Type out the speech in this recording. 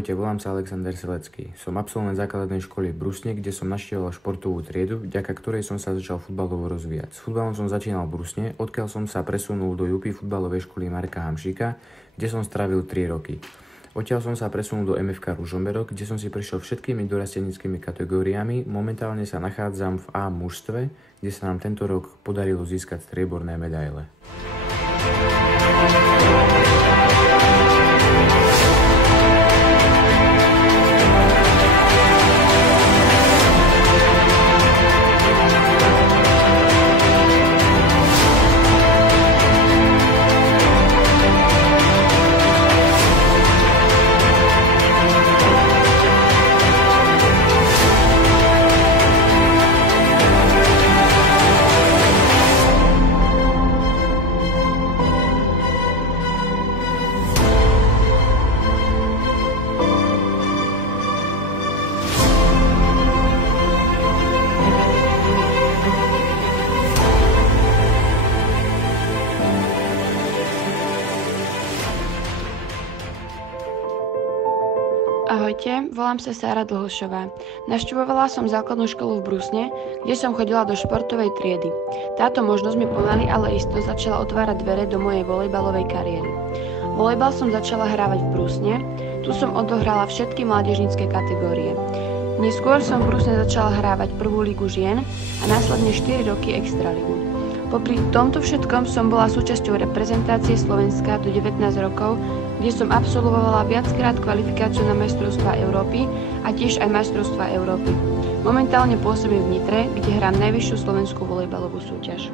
Ahojte, volám sa Alexander Selecký. Som absolvent základnej školy v Brusne, kde som navštevoval športovú triedu, vďaka ktorej som sa začal futbalovo rozvíjať. S futbalom som začínal v Brusne, odkiaľ som sa presunul do JUPI futbalovej školy Marka Hamšíka, kde som strávil 3 roky. Odtiaľ som sa presunul do MFK Ružomberok, kde som si prešiel všetkými dorastenickými kategóriami. Momentálne sa nachádzam v A mužstve, kde sa nám tento rok podarilo získať strieborné medaile. Ahojte, volám sa Sára Dlhošová. Navštevovala som základnú školu v Brusne, kde som chodila do športovej triedy. Táto možnosť mi pomaly, ale isto začala otvárať dvere do mojej volejbalovej kariéry. Volejbal som začala hrávať v Brusne, tu som odohrala všetky mládežnícke kategórie. Neskôr som v Brusne začala hrávať prvú ligu žien a následne 4 roky extraligu. Popri tomto všetkom som bola súčasťou reprezentácie Slovenska do 19 rokov, kde som absolvovala viackrát kvalifikáciu na majstrovstvá Európy a tiež aj majstrovstvá Európy. Momentálne pôsobím v Nitre, kde hrám najvyššiu slovenskú volejbalovú súťaž.